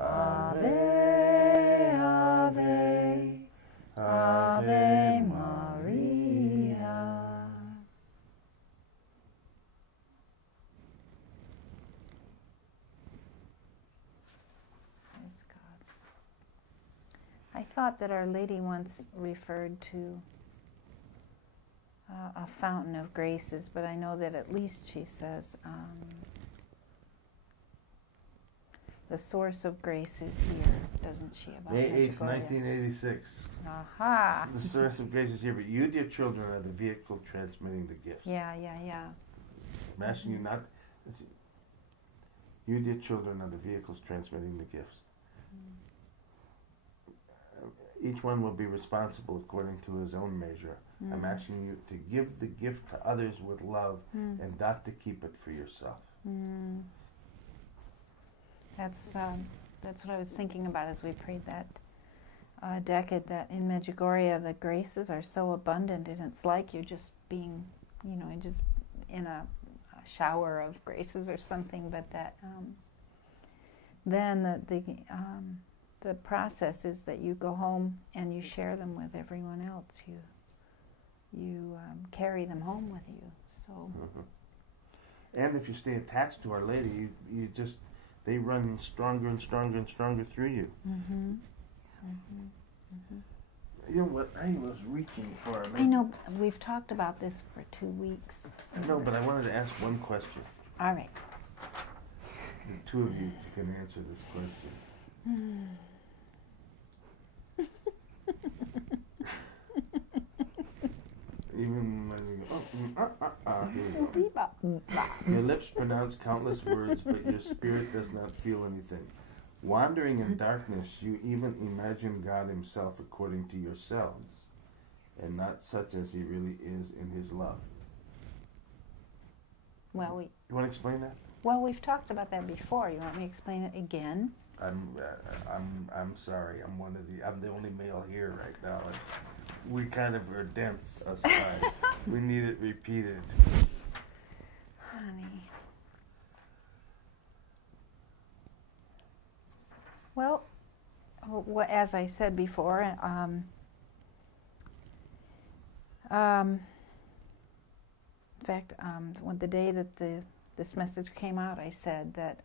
Ave, Ave, Ave Maria. Praise God. I thought that Our Lady once referred to a fountain of graces, but I know that at least she says the source of grace is here, doesn't she? About May 8th, 1986. Aha! The source of grace is here, but you, dear children, are the vehicle transmitting the gifts. Yeah. I'm asking you not... You, dear children, are the vehicles transmitting the gifts. Each one will be responsible according to his own measure. I'm asking you to give the gift to others with love and not to keep it for yourself. That's what I was thinking about as we prayed that decade, that in Medjugorje the graces are so abundant, and it's like you're just being, just in a shower of graces or something, but that then the process is that you go home and you share them with everyone else. You carry them home with you. So. And if you stay attached to Our Lady, they run stronger and stronger and stronger through you. You know what? I was reaching for. I know we've talked about this for 2 weeks. No, but I wanted to ask one question. All right. The two of you can answer this question. Even when you go, here we go. Your lips pronounce countless words, but your spirit does not feel anything. Wandering in darkness, you even imagine God himself according to yourselves, and not such as he really is in his love. Well, you want to explain that? Well, we've talked about that before. You want me to explain it again? I'm sorry. I'm the only male here right now. And we kind of are dense, us guys. We need it repeated. Honey. Well, as I said before, in fact, when the day that this message came out, I said that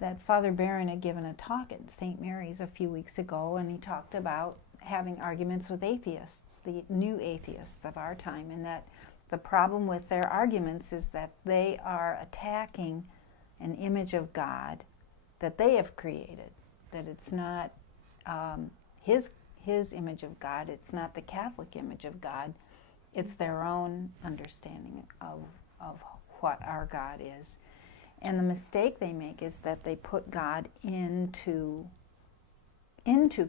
that Father Barron had given a talk at St. Mary's a few weeks ago, and he talked about having arguments with atheists, the new atheists of our time, and that the problem with their arguments is that they are attacking an image of God that they have created, that it's not his image of God, it's not the Catholic image of God, it's their own understanding of what our God is. And the mistake they make is that they put God into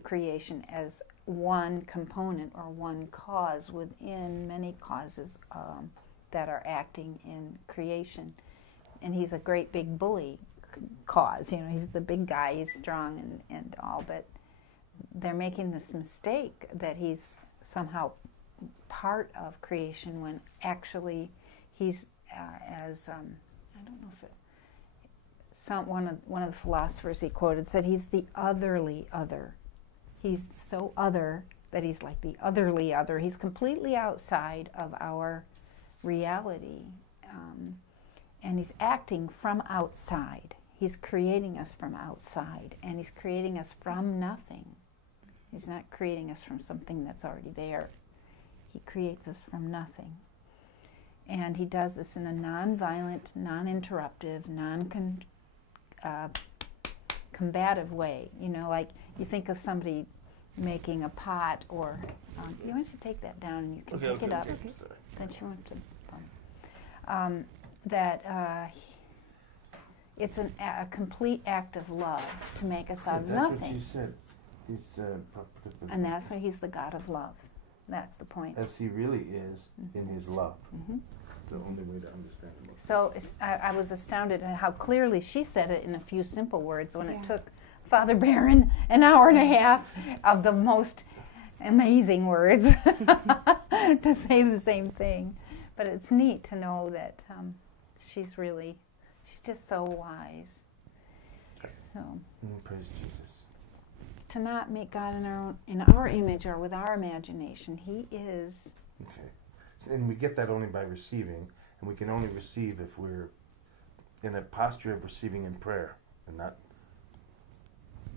creation as one component or one cause within many causes that are acting in creation. And he's a great big bully cause. He's the big guy, he's strong and all, but they're making this mistake that he's somehow part of creation when actually he's I don't know if one of the philosophers he quoted said he's the otherly other. He's so other that he's like the otherly other. He's completely outside of our reality, and he's acting from outside. He's creating us from outside, and he's creating us from nothing. He's not creating us from something that's already there. He creates us from nothing. And he does this in a non-violent, non-interruptive, non-combative way. Like you think of somebody making a pot, or you want to take that down and you can pick it up. Okay. Then she wants to. It's a complete act of love to make us out of nothing. That's what she said. And that's why he's the God of love. That's the point. As he really is in his love. It's the only way to understand him. So I was astounded at how clearly she said it in a few simple words when it took Father Barron an hour and a half of the most amazing words to say the same thing. But it's neat to know that she's just so wise. So praise Jesus. To not make God in our image or with our imagination. He is. Okay. And we get that only by receiving, and we can only receive if we're in a posture of receiving in prayer, and not,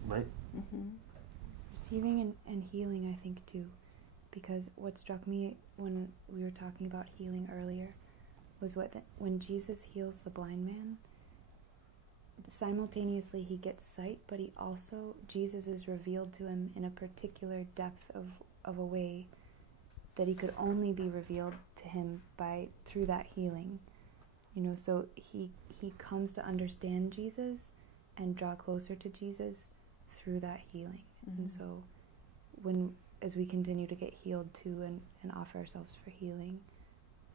right? Mm-hmm. Receiving and healing, I think, too. Because what struck me when we were talking about healing earlier was when Jesus heals the blind man, simultaneously he gets sight, but Jesus is revealed to him in a particular depth of a way that he could only be revealed to him through that healing. So he comes to understand Jesus and draw closer to Jesus through that healing. Mm-hmm. And so as we continue to get healed too and offer ourselves for healing,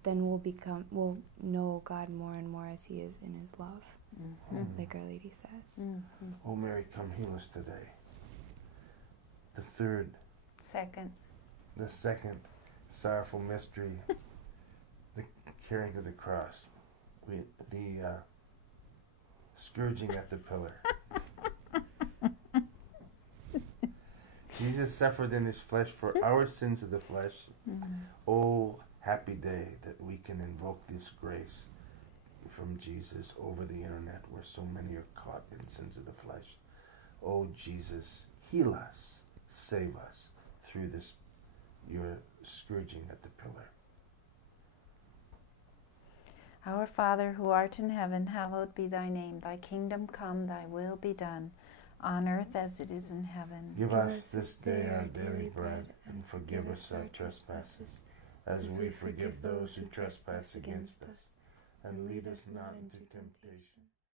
then we'll know God more and more as he is in his love, like Our Lady says. Mm-hmm. Oh Mary, come heal us today. The second sorrowful mystery, the carrying of the cross, the scourging at the pillar. Jesus suffered in his flesh for our sins of the flesh. Mm-hmm. Oh, happy day that we can invoke this grace from Jesus over the internet where so many are caught in sins of the flesh. Oh, Jesus, heal us, save us through your scourging at the pillar. Our Father, who art in heaven, hallowed be thy name. Thy kingdom come, thy will be done, on earth as it is in heaven. Give us this day our daily bread, and forgive us our trespasses, as we forgive those who trespass against us. And lead us not into temptation.